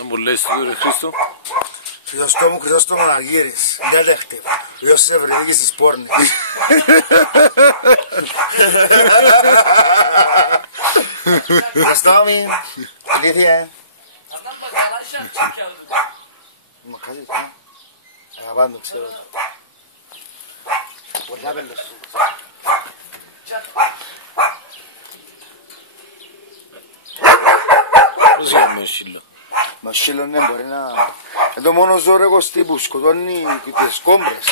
Να μου λες του ρε Χρήστο. Χρυσόστομο, Χρυσόστομο Αργύρης. Δεν δέχτε. Ο Ιώσης Ευρυδίκης στις πόρνες. Χρυσόστομη, ηλίθιε. Μα κάτσε, αγαπάνε το ξέρω. Πολλά πέλος. Πώς είναι με σύλλο. Μα σύλλο ναι μπορεί να... Εδώ μόνο ζώρεγος τύπου σκοτώνει και τις κόμπρες.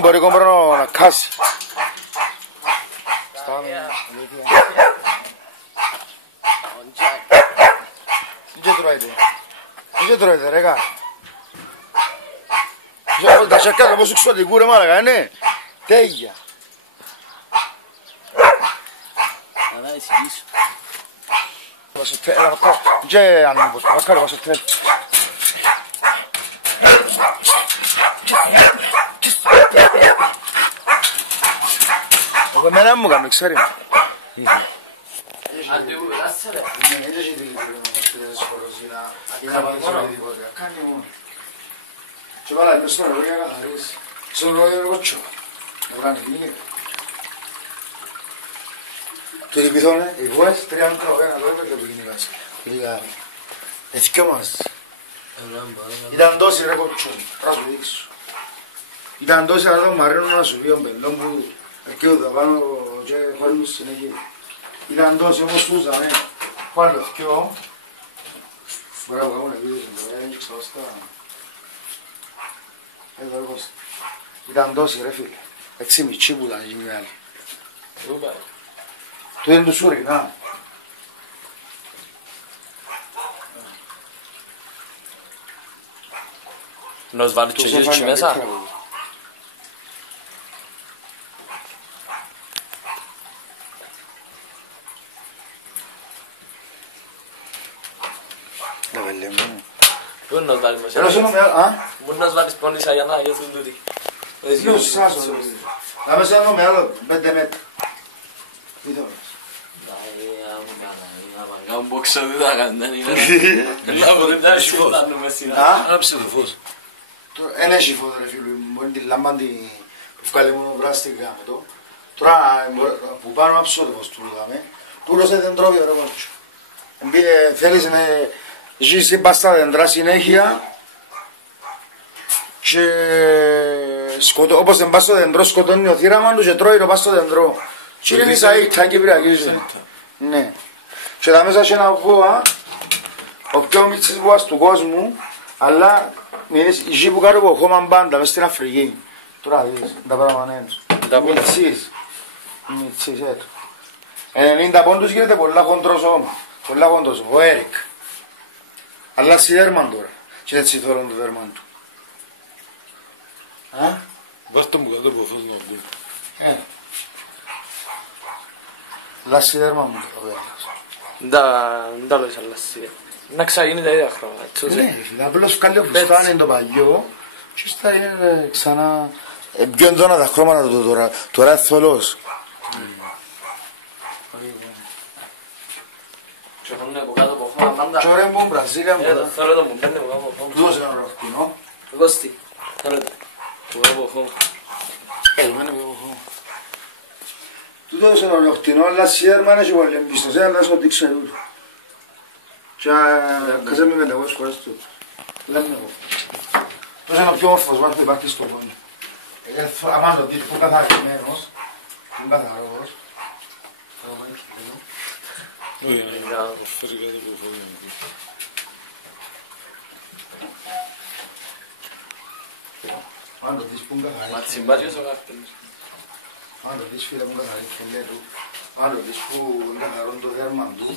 Μπορεί η κόμπρα να κάσει. Στάμε, ηλίθεια. Δεν τρώετε ρε κα. Τα σακάτα πως εξωτικού ρε μάλακα, ναι. Τέγια. Αλλά εσύ Και αν πως πασκάρει vas a τρέλ. Εγώ εμένα μου κάνει, ξέρει. Και βάλα λίγο στο νερό για να καθαρίσει. Στο νερό για να κότσο. Να βράνε γίνει. Του διπιθώνε, οι βουές, 3 μέτρα ο ένα δόμε και του γίνει βάση. Και λίγα... Εθικιόμαστε. Ήταν τόσοι ρε κότσο, τώρα σου δείξω. Ήταν τόσοι αλλά τον Μαρίνο να σου πει ο μπελόν που αρκεύονταν πάνω και χωρίλους συνέχεια. Ήταν τόσοι όμως τους δαμε. Πάλι εθικιώ. Μπορεί να βγάλουν επίδες, δεν έγκυξα ως τα... Εδώ εγώ. Ήταν τόσοι ρε φίλε. 6 μητσί που ήταν οι μεγάλοι. Του είναι του Σούρι, να. Να βάλεις και γύρεις μέσα. Τα βελέ μου. Πού να βάλεις μέσα. Έλα σώνω με άλλο, α? Μπορεί να βάλεις πόνισα για να έρθουν τούτοι. Λέω σάσο. Να με σώνω με άλλο 5 μέτρα. Τι το λες. Να κάνουν μποξό δεν θα κάνουν. Να μπορούν να συμφωνούμε σήμερα. Άψε το φως. Εν έχει φως ρε φίλου, μπορεί την λάμπα την βγάλει μόνο βράστηκα με το. Τώρα που πάνω άψω το φως του είδαμε, τούρος δεν τρώει ρε μότσο. Θέλεις να ζήσεις πας στα δέντρα συνέχεια και όπως δεν πας στο δέντρο σκοτώνει ο θύραμαν του και τρώει το πας στο δέντρο. Και είναι μισά ήττα κυπριακή. Ναι. Και τα μέσα έχει ένα βόα, ο πιο μίτσις βόας του κόσμου, αλλά είναι η γη που κάτω από χώμα μπάντα μες στην Αφρική. Τώρα δεις, τα πράγματα είναι. Μίτσις. Μίτσις έτω. 90 πόντους γίνεται πολλά χοντρός όμως. Πολλά χοντρός, ο Έρικ. Αλλά σιδέρμαν τώρα. Και έτσι θέλουν το δέρμαν του. Βάρ' μου κάτω από φως να βγουν. Αλλά σιδέρμαν μου τώρα. Δεν τα λόγεις αλλά σίγουρα. Να ξαγίνει τα ίδια χρόνια. Ναι, απλώς βγάλει ο φουστάνι το παλιό και στα είναι ξανά... Πιο έντονα τα χρώματα του τώρα, τώρα είναι θολός. Και έχουν από κάτω από χώμα πάντα. Και ωραία μου Βραζίλια μου τώρα. Θέλω το μου πέντε από κάτω από χώμα. Δώσε ένα ροχτινό. Εγώ τι, θέλω το. Από κάτω από χώμα. Μένε από χώμα. Του δώσε ένα ροχτινό, αλλά σιέρμαν έχει πολύ εμπιστοσύνη, αλλά σου δείξε τούτο. Και καζέμαι με εγώ σκορές του. Λέμε εγώ. Τόσο είναι ο πιο όμορφος μας που υπάρχει στον κόσμο. Αμάν το δεις που καθαρισμένος, που είναι καθαρός. Όχι, να προσφέρει κάτω από φως να βγουν. Αν το δεις που είναι Μα καθαρός. τσιμπάτιος ο κάρτελος. Αν το δεις φίλε που είναι καθαρός και λέει του. Αν το δεις που είναι καθαρό το δέρμα του.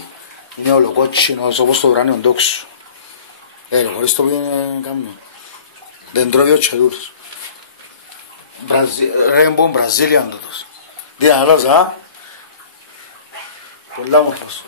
Είναι ολοκότσινος όπως το ουράνιο ντόξο. Χωρίς το που είναι κάμιο. Δεν τρώει ο τσελούρος. Rainbow Brazilian τούτος. Τι άλλος, α? Πολλά μορφός.